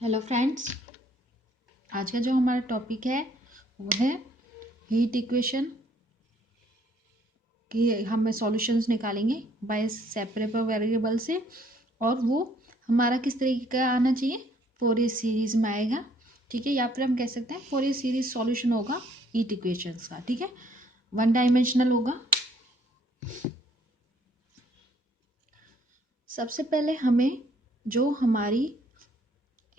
Hello friends, आज का जो हमारा टॉपिक है वो है हीट इक्वेशन कि हम सॉल्यूशंस निकालेंगे बाय सेपरेबल वेरिएबल से। और वो हमारा किस तरीके का आना चाहिए, फोरियर सीरीज में आएगा। ठीक है, या फिर हम कह सकते हैं फोरियर सीरीज सॉल्यूशन होगा हीट इक्वेशंस का। ठीक है, वन डायमेंशनल होगा। सबसे पहले हमें जो हमारी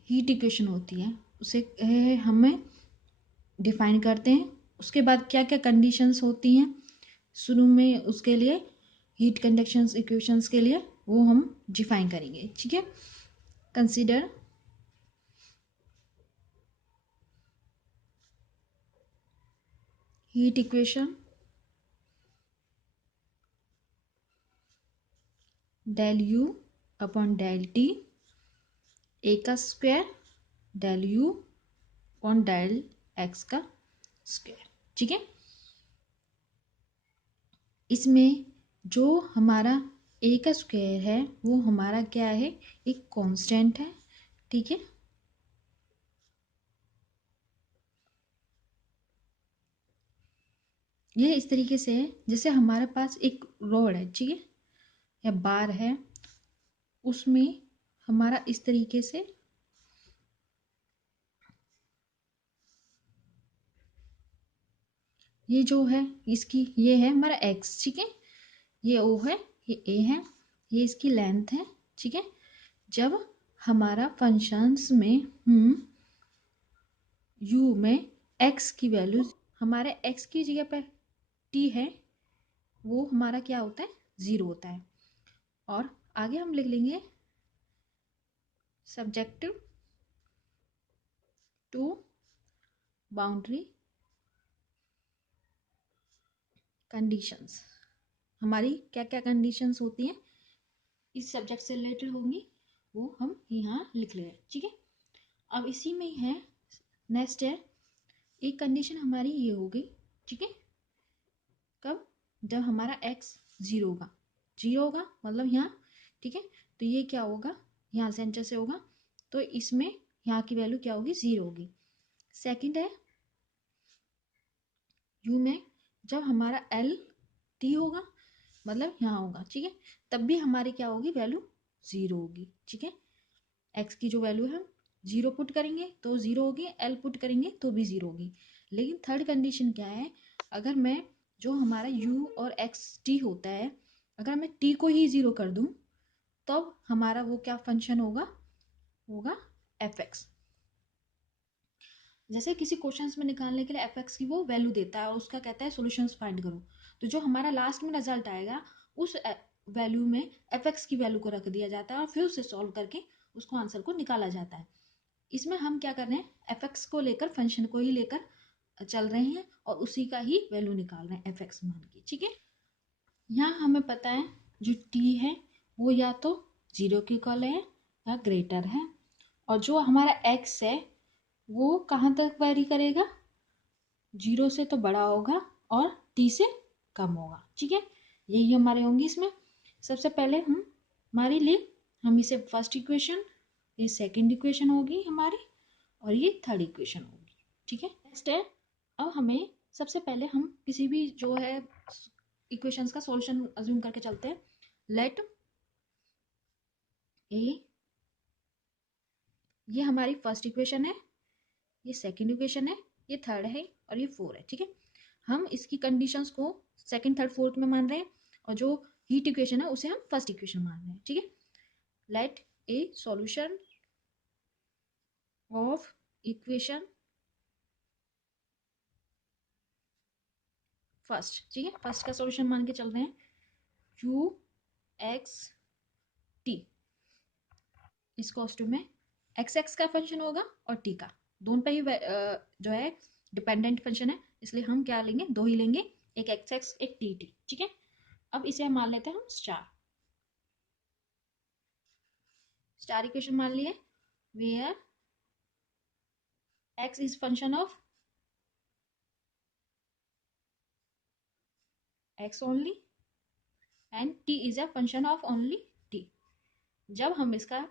हीट इक्वेशन होती है उसे हमें डिफाइन करते हैं। उसके बाद क्या क्या कंडीशंस होती हैं शुरू में, उसके लिए हीट कंडक्शंस इक्वेशंस के लिए वो हम डिफाइन करेंगे। ठीक है, consider heat equation del u upon del t a का square del u upon del x का स्क्वायर। ठीक है, इसमें जो हमारा ए का स्क्वायर है वो हमारा क्या है, एक कांस्टेंट है। ठीक है, ये इस तरीके से है जैसे हमारे पास एक रॉड है, ठीक है, या बार है, उसमें हमारा इस तरीके से ये जो है इसकी ये है हमारा एक्स। ठीक है, ये ओ है, ये ए है, ये इसकी लेंथ है। ठीक है, जब हमारा फंक्शंस में यू में एक्स की वैल्यू, हमारे एक्स की जगह पे टी है, वो हमारा क्या होता है, ज़ीरो होता है। और आगे हम लिख लेंगे सब्जेक्टिव टू बाउंड्री कंडीशंस। हमारी क्या क्या कंडीशंस होती हैं इस सब्जेक्ट से रिलेटेड होंगी वो हम यहाँ लिख ले रहे हैं। ठीक है, अब इसी में है नेक्स्ट है एक कंडीशन हमारी ये हो गई। ठीक है, कब, जब हमारा x जीरो होगा, जीरो होगा मतलब यहाँ। ठीक है, तो ये क्या होगा, यहाँ सेंटर से होगा, तो इसमें यहाँ की वैल्यू क्या होगी, जीरो होगी। सेकंड है u में जब हमारा l t होगा, मतलब यहाँ होगा। ठीक है, तब भी हमारी क्या होगी, वैल्यू जीरो होगी। ठीक है, x की जो वैल्यू है जीरो पुट करेंगे तो जीरो होगी, l पुट करेंगे तो भी जीरो होगी। लेकिन थर्ड कंडीशन क्या है, अगर मैं जो हमारा u और x t होता है, अगर मैं t को ही जीरो कर दूं तब हमारा वो क्या फंक्शन होगा, होगा fx। जैसे किसी क्वेश्चंस में निकालने के लिए fx की वो वैल्यू देता है और उसका कहता है सॉल्यूशंस फाइंड करो, तो जो हमारा लास्ट में रिजल्ट आएगा उस वैल्यू में fx की वैल्यू को रख दिया जाता है और फिर उसे सॉल्व करके उसको आंसर को निकाला जाता है। इसमें हम क्या कर रहे हैं, fx को लेकर, फंक्शन को ही लेकर चल रहे हैं और उसी का ही वैल्यू निकाल रहे हैं fx मान की। ठीक है, यहाँ हमें पता है जो t है वो या तो जीरो के इक्वल है या ग्रेटर है, और जो हमारा x है वो कहाँ तक वेरी करेगा, जीरो से तो बड़ा होगा और t से कम होगा। ठीक है, यही हमारे होंगे इसमें। सबसे पहले हम हमारे लिए हम इसे फर्स्ट इक्वेशन, ये सेकंड इक्वेशन होगी हमारी, और ये थर्ड इक्वेशन होगी। ठीक है, नेक्स्ट है, अब हमें सबसे पहले हम किसी भी जो है इक्वेशंस का सॉल्यूशन अज्यूम करके चलते हैं। लेट ए, ये हमारी फर्स्ट इक्वेशन है, ये सेकंड इक्वेशन है, ये थर्ड है और ये फोर है। ठीक है, हम इसकी कंडीशंस को सेकंड थर्ड फोर्थ में मान रहे हैं और जो हीट इक्वेशन है उसे हम फर्स्ट इक्वेशन मान रहे हैं। ठीक है, let a solution of equation first. ठीक है, फर्स्ट का सॉल्यूशन मान के चल रहे हैं यू एक्स टी, इस कॉस्ट में एक्स एक्स का फंक्शन होगा और टी का, दोनों पे ही जो है डिपेंडेंट फंक्शन है, इसलिए हम क्या लेंगे, दो ही लेंगे, एक एक्स एक्स एक टी टी। ठीक है, अब इसे मान लेते हैं हम स्टार, स्टार इक्वेशन मान लिए, where x is function of x only and t is a function of only t. जब हम इसका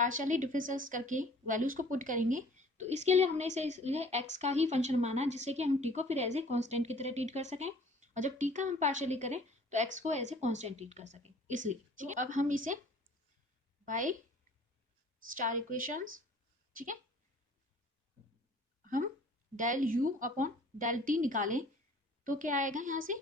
पार्शियली डिफरेंशिएट करके वैल्यूज को पुट करेंगे, तो इसके लिए हमने इसे इसलिए एक्स का ही फंक्शन माना, जिससे कि हम टी को फिर एज ए कांस्टेंट की तरह ट्रीट कर सकें, और जब टी का हम पार्शियली करें तो एक्स को एज ए कांस्टेंट ट्रीट कर सकें, इसलिए ठीक है। अब हम इसे बाय स्टार इक्वेशंस, ठीक है, हम del u upon del t निकालें तो क्या आएगा, यहाँ से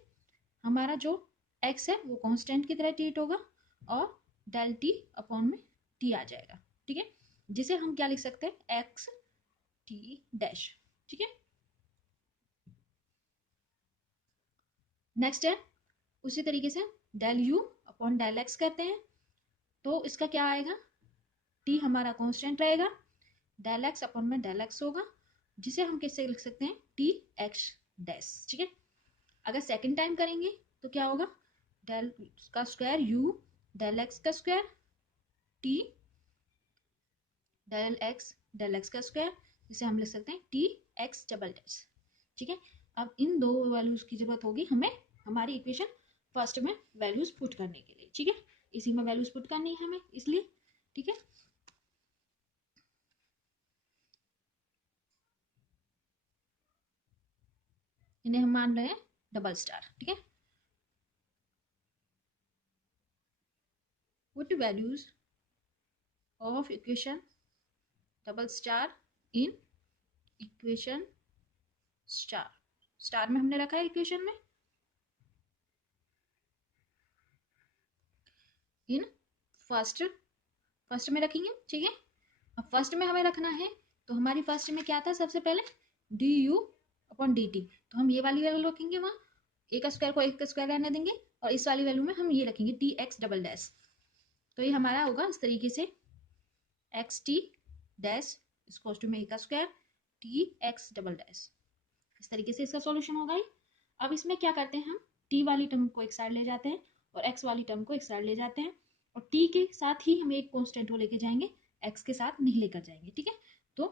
हमारा जो एक्स है वो कांस्टेंट की तरह ट्रीट होगा और डेल टी अपॉन में टी आ जाएगा, ठीक है, जिसे हम क्या लिख सकते हैं, एक्स टी डैश, ठीक है। नेक्स्ट है उसी तरीके से del u upon del x करते हैं, तो इसका क्या आएगा, टी हमारा कांस्टेंट रहेगा, डेल एक्स अपॉन में डेल एक्स होगा, जिसे हम कैसे लिख सकते हैं, टी एक्स डैश, ठीक है। अगर सेकंड टाइम करेंगे तो क्या होगा, डेल का स्क्वायर यू डेल एक्स का स्क्वायर टी डेल एक्स का स्क्वायर, जिसे हम लिख सकते हैं टी एक्स डबल डैश, ठीक है। अब इन दो वैल्यूज की जरूरत होगी हमें हमारी इक्वेशन फर्स्ट में वैल्यूज पुट करने के लिए, ठीक है, इसी में वैल्यूज पुट करनी है हमें इसलिए, ठीक है। इन्हें हम मान रहे हैं डबल स्टार, ठीक है। Put values of equation double star in equation star, star में हमने रखा है इक्वेशन में, इन फर्स्ट, फर्स्ट में रखेंगे, ठीक है। अब फर्स्ट में हमें रखना है, तो हमारी फर्स्ट में क्या था, सबसे पहले D you upon D T, तो हम ये वाली वैल्यू रखेंगे वहाँ, ए का स्क्वायर को एक का स्क्वायर रहने देंगे, और इस वाली वैल्यू में हम ये रखेंगे टी एक्स डबल डैश, तो ये हमारा होगा इस तरीके से एक्स टी डैश इसको टू में ए का square T x double dash, इस तरीके से इसका सॉल्यूशन होगा ही। अब इसमें क्या करते हैं, हम टी वाली टर्म को एक साइड ले जाते हैं और एक्स वाली टर्म को एक साइड ले जाते हैं, और टी के साथ ही हम एक कॉन्स्टेंट को लेके जाएंगे, एक्स के साथ नहीं लेकर जाएंगे, ठीक है। तो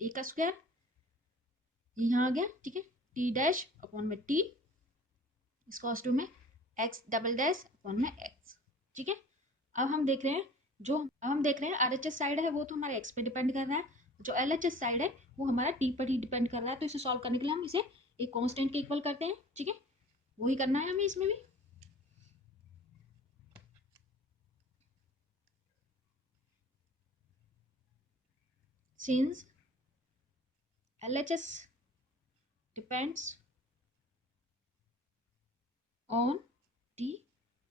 ए का स्क्वायर यहाँ आ गया, ठीक है, टी डैश अपॉन में टी इसको टू में एक्स डबल डैश अपॉन में एक्स, ठीक है। अब हम देख रहे हैं आर एच एस साइड है वो तो हमारे एक्स पे डिपेंड कर रहा है, जो एल एच एस साइड है वो हमारा टी पर ही डिपेंड कर रहा है, तो इसे सॉल्व करने के लिए हम इसे एक कांस्टेंट के इक्वल करते हैं, ठीक है, वही करना है हमें इसमें भी। Since L H S depends on T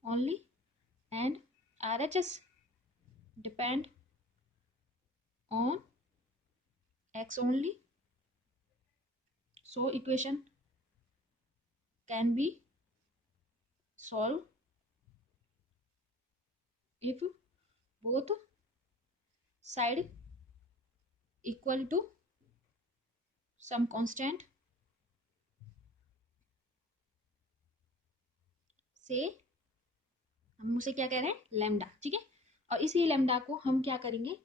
only and R H S depend on x only, so equation can be solved if both side equal to some constant, से हम उसे क्या कह रहे हैं, लैम्डा, ठीक है। और इसी लैम्डा को हम क्या करेंगे,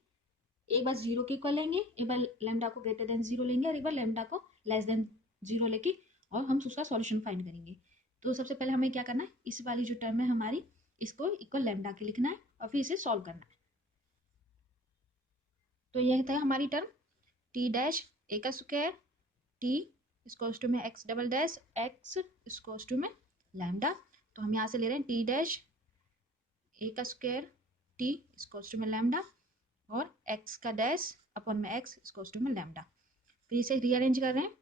एक बार जीरो के इक्वल लेंगे, एक बार लैम्डा को ग्रेटर देन जीरो लेंगे, और एक बार लैम्डा को लेस देन जीरो लेके और हम उसका सॉल्यूशन फाइंड करेंगे। तो सबसे पहले हमें क्या करना है, इस वाली जो टर्म है हमारी इसको इक्वल लैम्डा के लिखना है और फिर इसे सॉल्व करना है। तो यह था हमारी टर्म टी डैश ए का स्क्वायर टी इसकोस टू में एक्स डबल डैश एक्स इसकोस टू में लैम्डा, तो हम यहाँ से ले रहे हैं टी डैश ए का स्क्वायर टी इसकोस टू में लैम्डा और एक्स का डैश अपॉन में एक्स इसकोस टू में लैम्डा, फिर इसे रीअरेंज कर रहे हैं,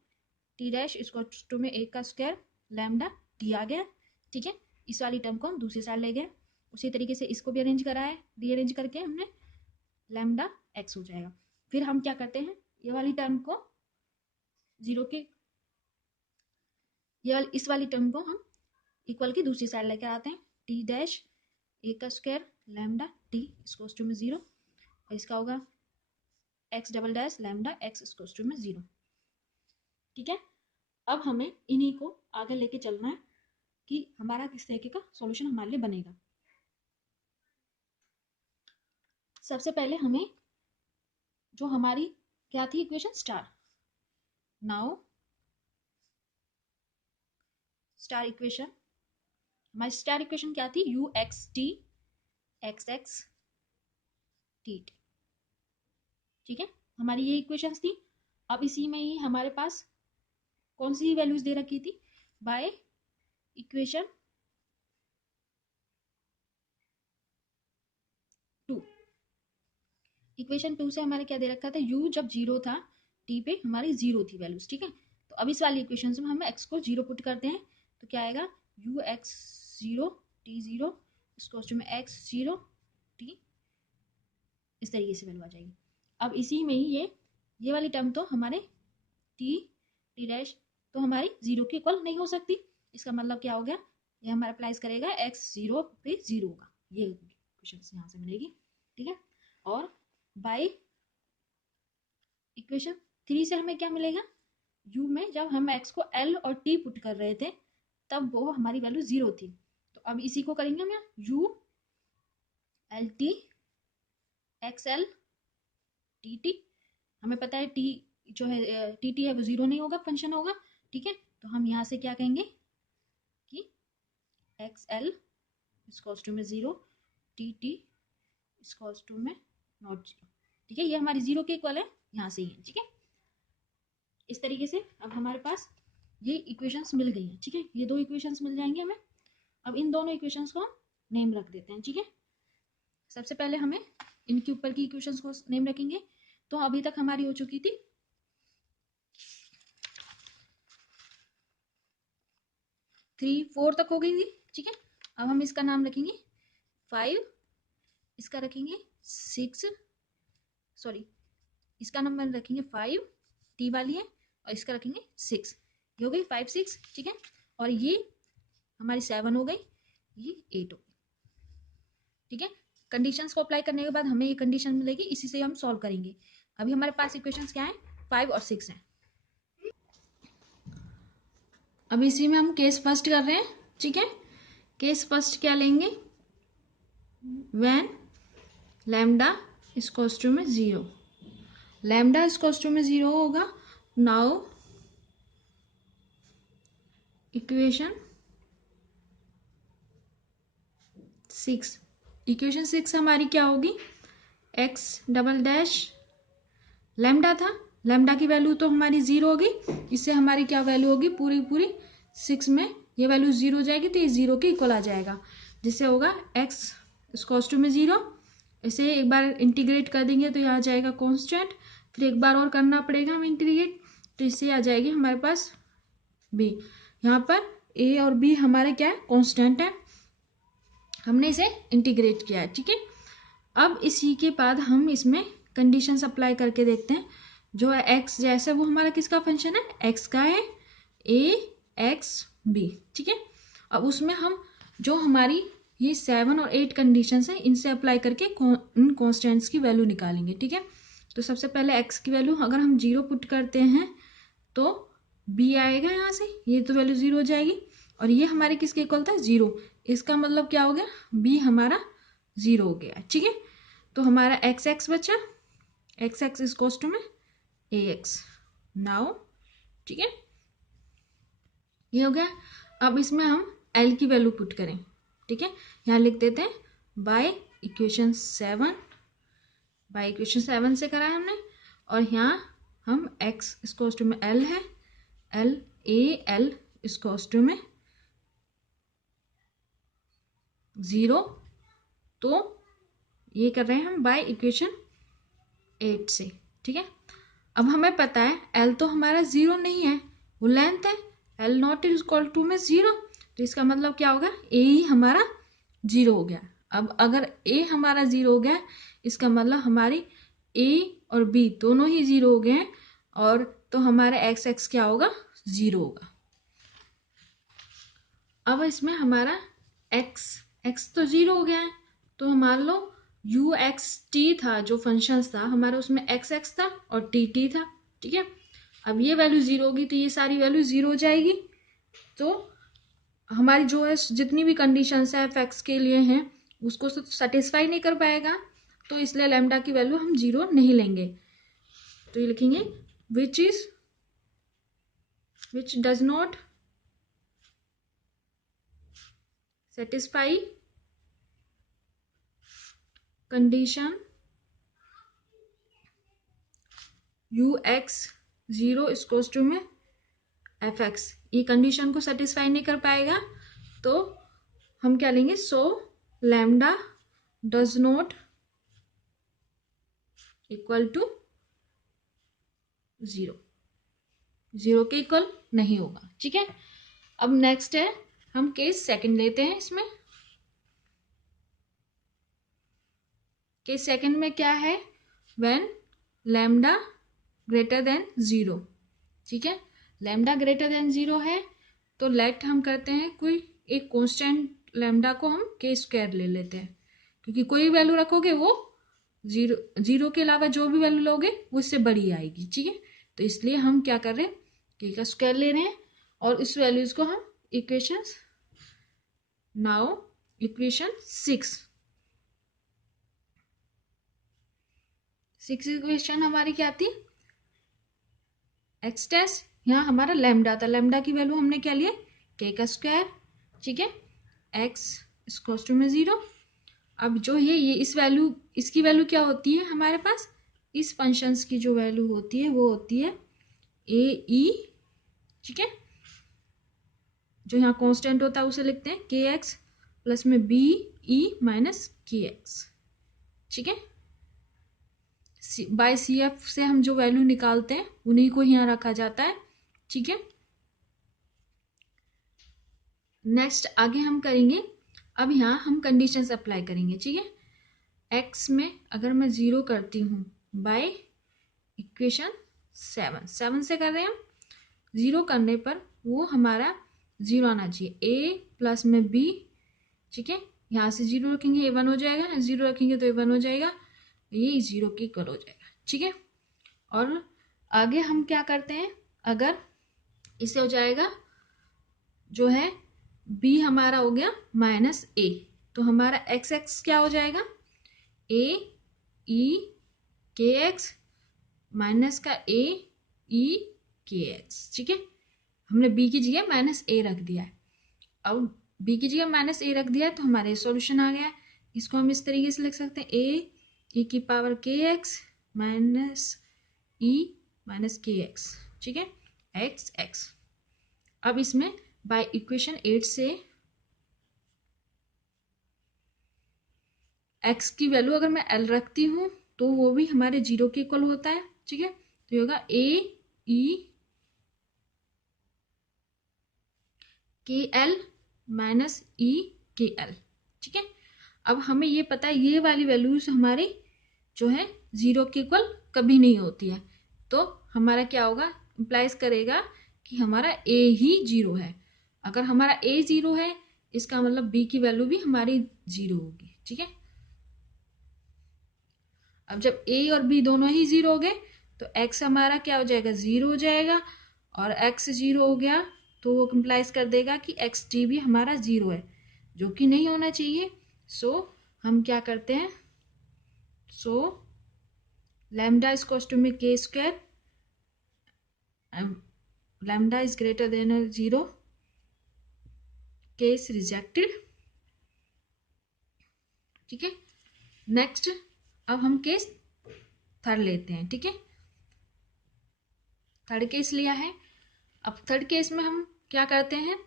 टी डैश इसकोस टू में ए का स्क्वायर लैम्डा टी आ गया, ठीक है। इस वाली टर्म को हम दूसरी साइड ले गए, उसी तरीके से इसको भी अरेंज करा है, रीअरेंज करके हमने लैम्डा एक्स हो जाएगा। फिर हम क्या करते हैं, ये वाली टर्म को जीरो के, ये इस वाली टर्म को हम इक्वल की दूसरी साइड लेकर आते हैं, टी डैश ए का स्क्वायर लैम्डा टी इसकोस टू में जीरो, और इसका होगा x double dash lambda x इसकोस टू में जीरो, ठीक है। अब हमें इन्हीं को आगे लेके चलना है कि हमारा किस तरीके का सॉल्यूशन हमारे लिए बनेगा। सबसे पहले हमें जो हमारी क्या थी equation star, now star equation, हमारी स्टार इक्वेशन क्या थी, you x t x x T T, ठीक है, हमारी ये इक्वेशंस थी। अब इसी में ही हमारे पास कौन सी वैल्यूज दे रखी थी, बाय इक्वेशन 2। इक्वेशन 2 से हमारे क्या दे रखा था, u जब जीरो था, t पे हमारी जीरो थी वैल्यूज। ठीक है, तो अब इस वाली इक्वेशन में हम x को जीरो पुट करते हैं तो क्या आएगा, u x zero t zero इसको में x जीरो t, इस तरीके से वैल्यू आ जाएगी। अब इसी में ही ये वाली टर्म तो हमारे t t डैश तो हमारी जीरो के इक्वल नहीं हो सकती। इसका मतलब क्या हो गया, ये हमारा अप्लाइज करेगा x जीरो पे जीरो होगा, ये इक्वेशन यहाँ से मिलेगी। ठीक है, और बाय इक्वेशन 3 से हमें क्या मिलेगा, u में जब हम x को l और t पुट कर रहे थे तब वो हमारी वैल्यू जीरो थी। तो अब इसी को करेंगे हम, u L T x L T T, हमें पता है t जो है टी टी है वो जीरो नहीं होगा, फंक्शन होगा। ठीक है, तो हम यहाँ से क्या कहेंगे कि एक्स एल इस टू में जीरो, टी टी इस टू में नॉट जीरो। ठीक है, ये हमारी जीरो के इक्वल है, यहाँ से ही है। ठीक है, इस तरीके से अब हमारे पास ये इक्वेशंस मिल गई हैं। ठीक है, ये दो इक्वेशंस मिल जाएंगे हमें। अब इन दोनों इक्वेशंस को हम नेम रख देते हैं। ठीक है, सबसे पहले हमें इनके ऊपर की इक्वेशंस को नेम रखेंगे। तो अभी तक हमारी हो चुकी थी 3 4 तक हो गई थी। ठीक है, अब हम इसका नाम रखेंगे 5, इसका रखेंगे 6, सॉरी इसका नंबर रखेंगे 5, टी वाली है, और इसका रखेंगे 6। ये हो गई 5 6। ठीक है, और ये हमारी 7 हो गई, ये 8 हो गई। ठीक है, कंडीशंस को अप्लाई करने के बाद हमें ये कंडीशन मिलेगी, इसी से हम सॉल्व करेंगे। अभी हमारे पास इक्वेशंस क्या है, 5 और 6 हैं। अब इसी में हम केस फर्स्ट कर रहे हैं। ठीक है, केस फर्स्ट क्या लेंगे, व्हेन लैम्डा इज टू में जीरो, लैम्डा इज टू में जीरो होगा। नाउ इक्वेशन 6, इक्वेशन 6 हमारी क्या होगी, एक्स डबल डैश लैम्डा था, लैम्डा की वैल्यू तो हमारी जीरो होगी, इससे हमारी क्या वैल्यू होगी, पूरी पूरी 6 में ये वैल्यू जीरो हो जाएगी, तो ये जीरो के इक्वल आ जाएगा, जिससे होगा एक्स इज टू में जीरो। इसे एक बार इंटीग्रेट कर देंगे तो यहाँ आ जाएगा कॉन्स्टेंट, फिर एक बार और करना पड़ेगा हम इंटीग्रेट, तो इससे आ जाएगी हमारे पास बी। यहाँ पर ए और बी हमारे क्या है, कॉन्स्टेंट है, हमने इसे इंटीग्रेट किया है। ठीक है, अब इसी के बाद हम इसमें कंडीशन अप्लाई करके देखते हैं। जो है एक्स जैसे वो हमारा किसका फंक्शन है, एक्स का है, ए एक्स बी। ठीक है, अब उसमें हम जो हमारी ये 7 और 8 कंडीशंस हैं इनसे अप्लाई करके इन कॉन्स्टेंट्स की वैल्यू निकालेंगे। ठीक है, तो सबसे पहले एक्स की वैल्यू अगर हम जीरो पुट करते हैं तो बी आएगा, यहाँ से ये तो वैल्यू जीरो हो जाएगी, और ये हमारे किसके इक्वल था, जीरो। इसका मतलब क्या हो गया, बी हमारा जीरो हो गया। ठीक है, तो हमारा एक्स एक्स बचा, x x is cos to में ए एक्स नाउ। ठीक है, ये हो गया। अब इसमें हम एल की वैल्यू पुट करें। ठीक है, यहाँ लिख देते हैं बाय इक्वेशन 7, बाय इक्वेशन 7 से करा है हमने, और यहाँ हम एक्स इज टू में एल है, l a l is to में जीरो, तो ये कर रहे हैं हम बाय इक्वेशन 8 से। ठीक है, अब हमें पता है एल तो हमारा जीरो नहीं है, वो लेंथ है, l not is equal to में जीरो, तो इसका मतलब क्या होगा, ए ही हमारा जीरो हो गया। अब अगर ए हमारा जीरो हो गया, इसका मतलब हमारी ए और बी दोनों ही जीरो हो गए हैं, और तो हमारा एक्स एक्स क्या होगा, जीरो होगा। अब इसमें हमारा एक्स एक्स तो जीरो हो गया है, तो मान लो यू एक्स टी था जो फंक्शन था हमारा, उसमें एक्स एक्स था और टी टी था। ठीक है, अब ये वैल्यू जीरो होगी तो ये सारी वैल्यू जीरो हो जाएगी, तो हमारी जो है जितनी भी कंडीशंस है एफ एक्स के लिए हैं उसको सेटिस्फाई नहीं कर पाएगा, तो इसलिए लैम्डा की वैल्यू हम जीरो नहीं लेंगे। तो ये लिखेंगे which does not satisfy condition u x zero equals to में एफ एक्स, ये कंडीशन को सेटिस्फाई नहीं कर पाएगा तो हम क्या लेंगे, so lambda does not equal to zero, zero के इक्वल नहीं होगा। ठीक है, अब नेक्स्ट है, हम केस सेकंड लेते हैं। इसमें केस सेकंड में क्या है, when lambda greater than zero. ठीक है, लैम्डा ग्रेटर देन जीरो है तो लेट हम करते हैं कोई एक कांस्टेंट लैम्डा को हम के स्क्वायर ले लेते हैं, क्योंकि कोई वैल्यू रखोगे वो जीरो, जीरो के अलावा जो भी वैल्यू लोगे वो इससे बड़ी आएगी। ठीक है, तो इसलिए हम क्या कर रहे हैं, के का स्क्वायर ले रहे हैं और इस वैल्यूज को हम equation, now equation six equation हमारी क्या आती है, एक्स टेस्ट, यहाँ हमारा लैम्डा था, लैम्डा की वैल्यू हमने क्या लिया, के का स्क्वायर। ठीक है, एक्स इक्वल्स टू में जीरो। अब जो ये इस वैल्यू, इसकी वैल्यू क्या होती है हमारे पास, इस फंक्शंस की जो वैल्यू होती है वो होती है ए ई। ठीक है, जो यहाँ कांस्टेंट होता है उसे लिखते हैं के एक्स प्लस में बी ई माइनस के एक्स। ठीक है, बाय सी एफ से हम जो वैल्यू निकालते हैं उन्हीं को यहाँ रखा जाता है। ठीक है, नेक्स्ट आगे हम करेंगे, अब यहाँ हम कंडीशंस अप्लाई करेंगे। ठीक है, एक्स में अगर मैं जीरो करती हूँ बाय इक्वेशन सेवन, सेवन से कर रहे हैं हम, जीरो करने पर वो हमारा जीरो आना चाहिए, ए प्लस में बी। ठीक है, यहाँ से जीरो रखेंगे ए वन हो जाएगा, जीरो रखेंगे तो ए वन हो जाएगा, ये जीरो के इक्वल हो जाएगा। ठीक है, और आगे हम क्या करते हैं, अगर इसे हो जाएगा जो है बी हमारा हो गया माइनस ए, तो हमारा एक्स एक्स क्या हो जाएगा, ए ई के एक्स माइनस का ए ई के एक्स। ठीक है, हमने बी की जगह माइनस ए रख दिया है, अब बी की जगह माइनस ए रख दिया है तो हमारे सॉल्यूशन आ गया है। इसको हम इस तरीके से लिख सकते हैं, ए की पावर के एक्स माइनस ई माइनस के एक्स। ठीक है, एक्स एक्स। अब इसमें बाय इक्वेशन 8 से एक्स की वैल्यू अगर मैं एल रखती हूँ तो वो भी हमारे जीरो के इक्वल होता है। ठीक है, तो ये होगा ए ई के एल माइनस ई के एल। ठीक है, अब हमें ये पता है ये वाली वैल्यूज हमारी जो है जीरो के इक्वल कभी नहीं होती है, तो हमारा क्या होगा, इंप्लाइज करेगा कि हमारा ए ही जीरो है। अगर हमारा ए जीरो है इसका मतलब बी की वैल्यू भी हमारी जीरो होगी। ठीक है, अब जब ए और बी दोनों ही जीरो हो गए तो एक्स हमारा क्या हो जाएगा, जीरो हो जाएगा, और एक्स जीरो हो गया तो वो कंप्लाइज कर देगा कि एक्स टी भी हमारा जीरो है, जो कि नहीं होना चाहिए। सो हम क्या करते हैं, so lambda is equals to में k square, lambda is greater than zero, case rejected. ठीक है, नेक्स्ट अब हम केस थर्ड लेते हैं। ठीक है, थर्ड केस लिया है, अब थर्ड केस में हम क्या करते हैं,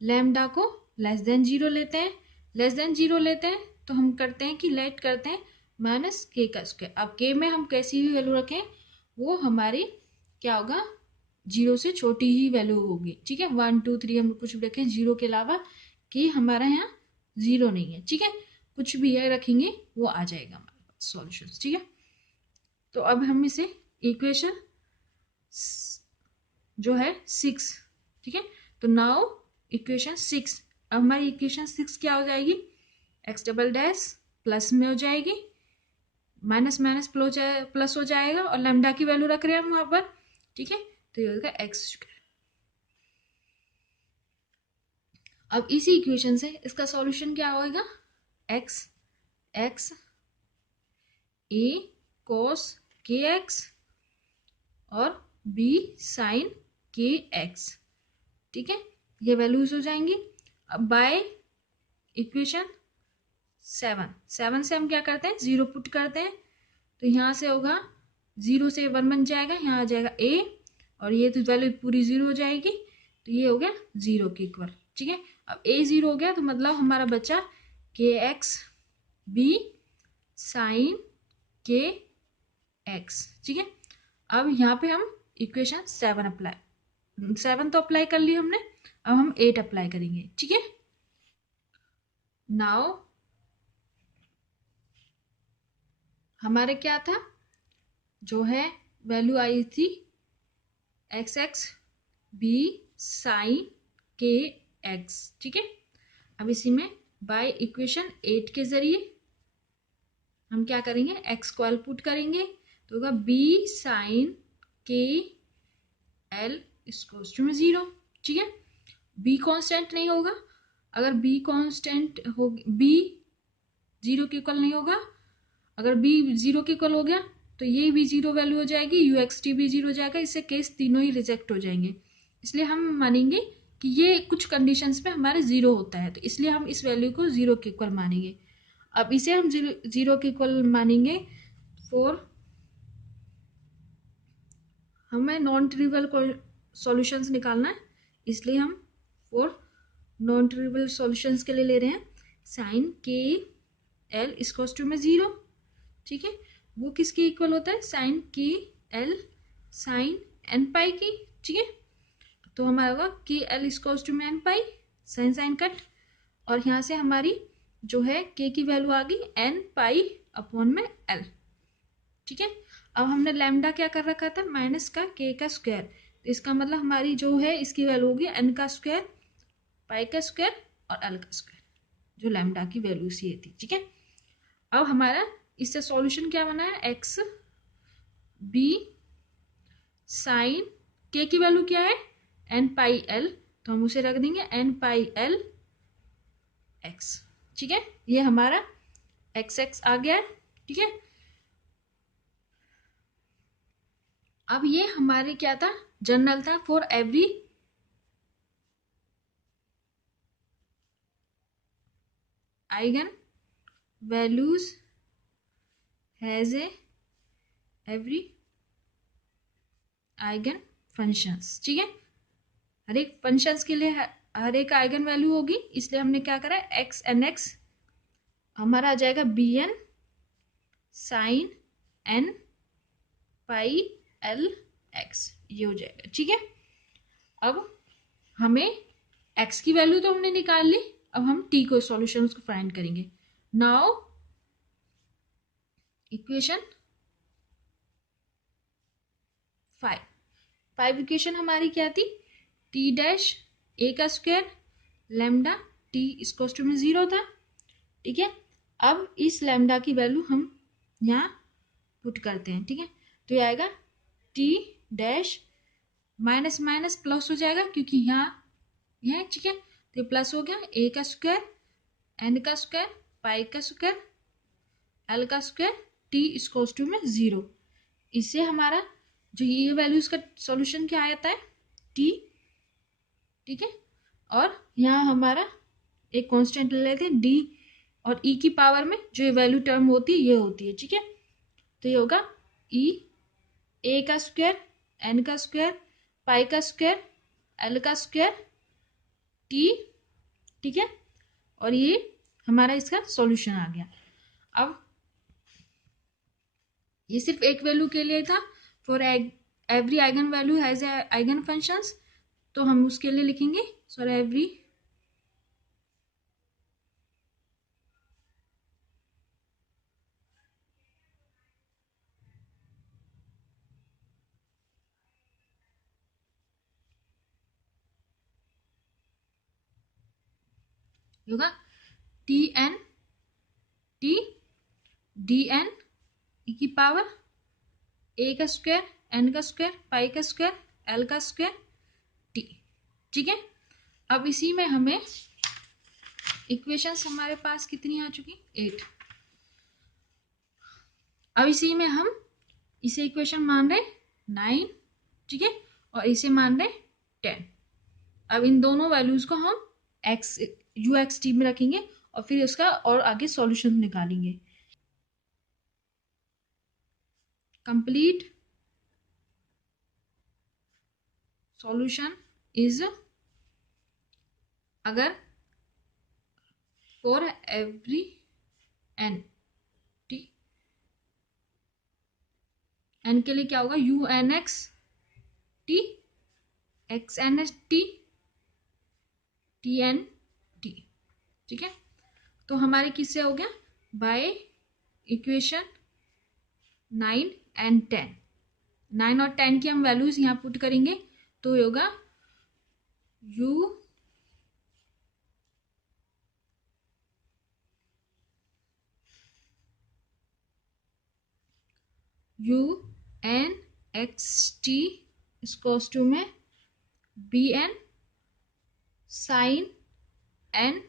लैम्डा को लेस देन जीरो लेते हैं, लेस देन जीरो लेते हैं तो हम करते हैं कि लेट करते हैं माइनस के का स्क्वायर। अब के में हम कैसी भी वैल्यू रखें वो हमारी क्या होगा, जीरो से छोटी ही वैल्यू होगी। ठीक है, 1 2 3 हम कुछ भी रखें जीरो के अलावा, कि हमारा यहाँ जीरो नहीं है। ठीक है, कुछ भी है रखेंगे वो आ जाएगा हमारे पास सॉल्यूशन। ठीक है, तो अब हम इसे इक्वेशन जो है सिक्स, ठीक है, तो नाउ इक्वेशन सिक्स, अब हमारी इक्वेशन सिक्स क्या हो जाएगी, एक्स डबल डैश प्लस में हो जाएगी, माइनस माइनस प्लस हो जाएगा और लैम्डा की वैल्यू रख रहे हैं हम वहां पर। ठीक है, तो ये होगा एक्स। अब इसी इक्वेशन से इसका सॉल्यूशन क्या होगा, एक्स एक्स ए कॉस के एक्स और बी साइन के एक्स। ठीक है, ये वैल्यूज हो जाएंगी। अब बाय इक्वेशन सेवन, सेवन से हम क्या करते हैं, जीरो पुट करते हैं, तो यहां से होगा 0 से 1 बन जाएगा, यहाँ आ जाएगा a, और ये तो वैल्यू पूरी 0 हो जाएगी, तो ये हो गया 0 के इक्वल। ठीक है, अब a 0 हो गया तो मतलब हमारा बचा के एक्स बी साइन के एक्स। ठीक है, अब यहाँ पे हम इक्वेशन 7 तो अप्लाई कर लिया हमने, अब हम 8 अप्लाई करेंगे। ठीक है, नाउ हमारे क्या था, जो है वैल्यू आई थी एक्स एक्स बी साइन के एक्स। ठीक है, अब इसी में बाय इक्वेशन 8 के जरिए हम क्या करेंगे, एक्स को एल पुट करेंगे तो होगा बी साइन के एल इक्वल्स टू में 0। ठीक है, बी कांस्टेंट नहीं होगा, अगर बी कांस्टेंट हो, बी 0 के इक्वल नहीं होगा, अगर बी 0 के इक्वल हो गया तो ये भी 0 वैल्यू हो जाएगी, यू एक्स टी भी 0 हो जाएगा, इससे केस तीनों ही रिजेक्ट हो जाएंगे। इसलिए हम मानेंगे कि ये कुछ कंडीशंस पे हमारे 0 होता है, तो इसलिए हम इस वैल्यू को 0 के इक्वल मानेंगे। अब इसे हम 0 के इक्वल मानेंगे फॉर हमें नॉन ट्रिवियल सॉल्यूशंस निकालना है, इसलिए हम फॉर नॉन ट्रिवियल सॉल्यूशंस के लिए ले रहे हैं साइन के एल इक्वल्स टू में 0। ठीक है, वो किसके इक्वल होता है, साइन के एल साइन एन पाई की। ठीक है, तो हमारा होगा के एल इक्वल्स टू में n pi sine sine cut, और यहाँ से हमारी जो है के की वैल्यू आ गई एन पाई अपॉन में एल। ठीक है, अब हमने लैम्डा क्या कर रखा था, माइनस का के का स्क्वायर, तो इसका मतलब हमारी जो है इसकी वैल्यू होगी एन का स्क्वायर पाई का स्क्वायर और एल का स्क्वायर, जो लैम्डा की वैल्यू सी थी। ठीक है, अब हमारा इससे सॉल्यूशन क्या बना है, एक्स बी साइन के की वैल्यू क्या है एन पाई एल, तो हम उसे रख देंगे एन पाई एल एक्स। ठीक है, ये हमारा एक्स एक्स आ गया है। ठीक है, अब ये हमारे क्या था, जनरल था for every eigen values has a every eigen functions. ठीक है, हर एक फंक्शंस के लिए हर एक आइगन वैल्यू होगी, इसलिए हमने क्या करा एक्स एन एक्स, हमारा आ जाएगा b n sine n pi l x, ये हो जाएगा। ठीक है, अब हमें एक्स की वैल्यू तो हमने निकाल ली, अब हम टी को सॉल्यूशन उसको फाइंड करेंगे। नाउ इक्वेशन 5 इक्वेशन हमारी क्या थी, टी डैश ए का square lambda t equals to में 0 था। ठीक है, अब इस लैम्डा की वैल्यू हम यहाँ पुट करते हैं। ठीक है, तो ये आएगा T dash minus minus plus हो जाएगा क्योंकि यहाँ यह। ठीक है, तो प्लस हो गया ए का स्क्वायर एन का स्क्वायर पाई का स्क्वायर एल का स्क्वायर टी इक्वल्स टू में 0। इससे हमारा जो ये वैल्यू इसका सॉल्यूशन क्या आता है टी। ठीक है, और यहाँ हमारा एक कांस्टेंट ले लेते हैं डी, और ई की पावर में जो ये वैल्यू टर्म होती है ये होती है। ठीक है, तो ये होगा ई ए का स्क्वायर एन का स्क्वायर पाई का स्क्वायर एल का स्क्वायर टी। ठीक है, और ये हमारा इसका सॉल्यूशन आ गया। अब ये सिर्फ एक वैल्यू के लिए था, for every eigen value has eigen functions, तो हम उसके लिए लिखेंगे फॉर एवरी होगा t n t d n e की पावर ए का स्क्वायर एन का स्क्वायर पाई का स्क्वायर एल का स्क्वायर टी। ठीक है, अब इसी में हमें इक्वेशंस हमारे पास कितनी आ चुकी 8। अब इसी में हम इसे इक्वेशन मान रहे 9। ठीक है, और इसे मान रहे 10। अब इन दोनों वैल्यूज को हम एक्स यू एक्स टी में रखेंगे और फिर उसका और आगे सॉल्यूशन निकालेंगे। कंप्लीट सॉल्यूशन इज, अगर फॉर एवरी एन, ठीक, एन के लिए क्या होगा, u n x t, x n s t, t n t, ठीक है। तो हमारे किससे हो गया, बाय इक्वेशन 9 एंड 10, 9 और 10 की हम वैल्यूज यहाँ पुट करेंगे तो ये होगा u u n x t equals to में b n sine n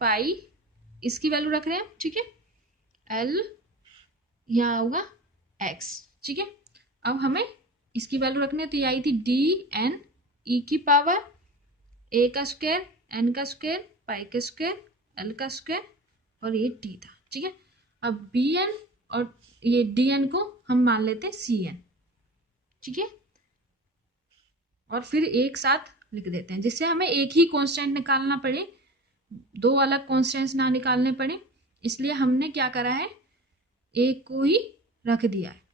pi, इसकी वैल्यू रख रहे हैं, ठीक है, एल यहाँ होगा एक्स, ठीक है। अब हमें इसकी वैल्यू रखनी है, तो ये आई थी डी एन ई की पावर ए का स्क्वायर एन का स्क्वायर पाई का स्क्वायर एल का स्क्वायर और ये टी था, ठीक है। अब बी एन और ये डी एन को हम मान लेते हैं सी एन, ठीक है, और फिर एक साथ लिख देते हैं जिससे हमें एक ही कांस्टेंट निकालना पड़े, दो अलग कांस्टेंट्स ना निकालने पड़े, इसलिए हमने क्या करा है, एक को ही रख दिया है।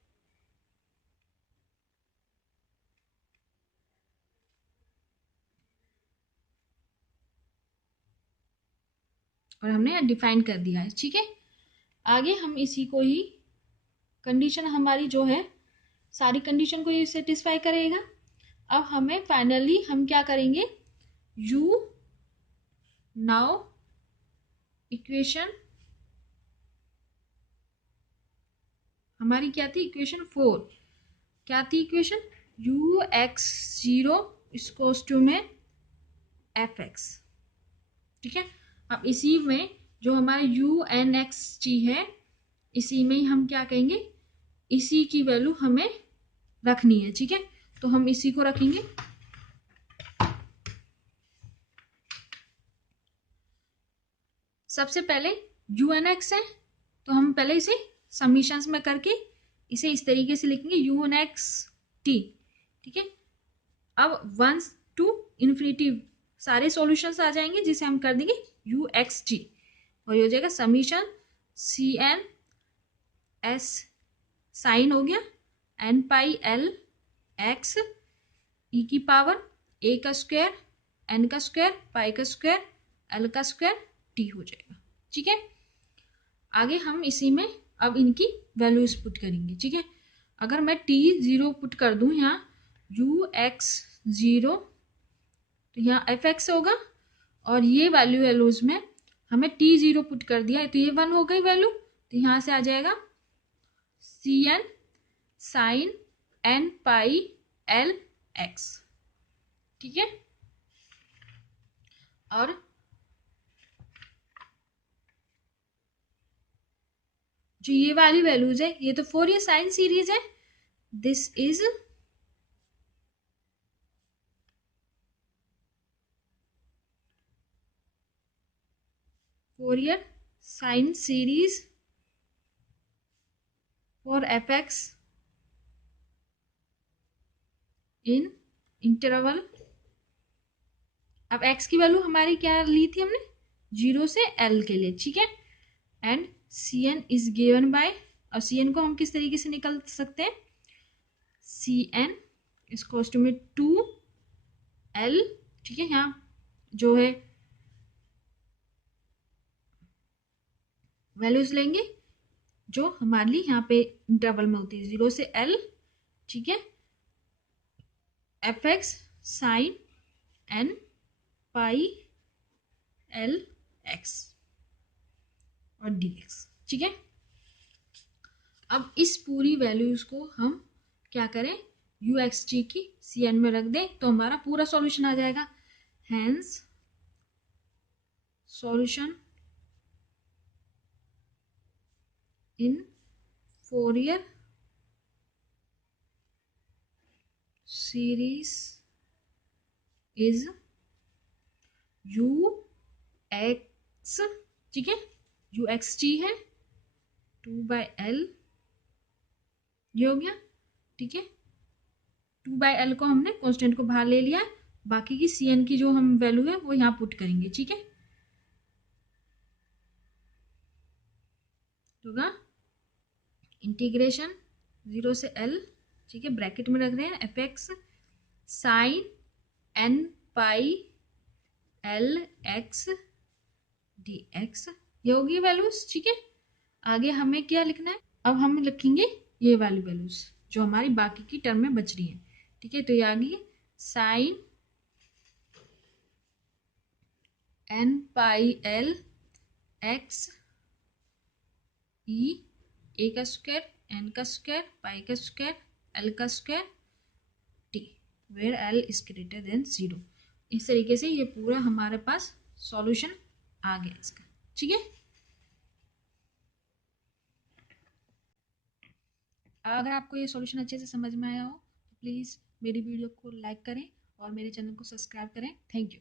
और हमने डिफाइन कर दिया है, ठीक है। आगे हम इसी को ही कंडीशन हमारी जो है सारी कंडीशन को ये सेटिस्फाई करेगा। अब हमें फाइनली हम क्या करेंगे, यू नाउ इक्वेशन हमारी क्या थी, इक्वेशन 4 क्या थी, equation u x zero equals to में एफ एक्स, ठीक है। अब इसी में जो हमारा यू एन एक्स टी है, इसी में ही हम क्या कहेंगे, इसी की वैल्यू हमें रखनी है, ठीक है। तो हम इसी को रखेंगे, सबसे पहले यू एन एक्स है तो हम पहले इसे समीशंस में करके इसे इस तरीके से लिखेंगे यू एन एक्स टी, ठीक है। अब 1 to इन्फिनिटी सारे सॉल्यूशंस आ जाएंगे जिसे हम कर देंगे यू एक्स टी, और ये हो जाएगा summation c n s sine हो गया n pi l x e की पावर ए का स्क्वायर एन का स्क्वायर पाई का स्क्वायर एल का स्क्वायर टी हो जाएगा, ठीक है। आगे हम इसी में अब इनकी वैल्यूज पुट करेंगे, ठीक है। अगर मैं टी जीरो पुट कर दूं यहाँ यू एक्स जीरो, तो यहाँ एफ एक्स होगा, और ये वैल्यूज में हमें टी जीरो पुट कर दिया है तो ये 1 हो गई वैल्यू, तो यहाँ से आ जाएगा c n sine n pi l x, ठीक है। और जो ये वाली वैल्यूज है ये तो फोरियर साइन सीरीज है, this is Fourier sine series for F x in interval. अब x की वैल्यू हमारी क्या ली थी हमने, 0 से l के लिए, ठीक है। And c n is given by, और सी एन को हम किस तरीके से निकल सकते हैं, सी एन इज टू में 2l, ठीक है। यहाँ जो है वैल्यूज लेंगे जो हमारे लिए यहाँ पे इंटरवल में होती है 0 से l, ठीक है। F x sine n pi l x और डी एक्स, ठीक है। अब इस पूरी वैल्यूज को हम क्या करें, यू एक्स टी की सी एन में रख दें तो हमारा पूरा सॉल्यूशन आ जाएगा। Hence solution in Fourier series is u x, ठीक है, यू एक्स टी है 2/L ये हो गया, ठीक है। 2/L को हमने कांस्टेंट को बाहर ले लिया है, बाकी की Cn की जो हम वैल्यू है वो यहाँ पुट करेंगे, ठीक है। होगा इंटीग्रेशन 0 से L, ठीक है, ब्रैकेट में रख रहे हैं fx साइन n पाई L x dx, ये होगी वैल्यूज, ठीक है। आगे हमें क्या लिखना है, अब हम लिखेंगे ये वाली वैल्यूज जो हमारी बाकी की टर्म में बच रही है, ठीक है। तो ये आ गई साइन n पाई L x ई ए का स्क्वायर एन का स्क्वायर पाई का स्क्वायर एल का square t, where l is greater than 0। इस तरीके से ये पूरा हमारे पास सॉल्यूशन आ गया इसका, ठीक है। अगर आपको ये सॉल्यूशन अच्छे से समझ में आया हो तो प्लीज़ मेरी वीडियो को लाइक करें और मेरे चैनल को सब्सक्राइब करें। Thank you.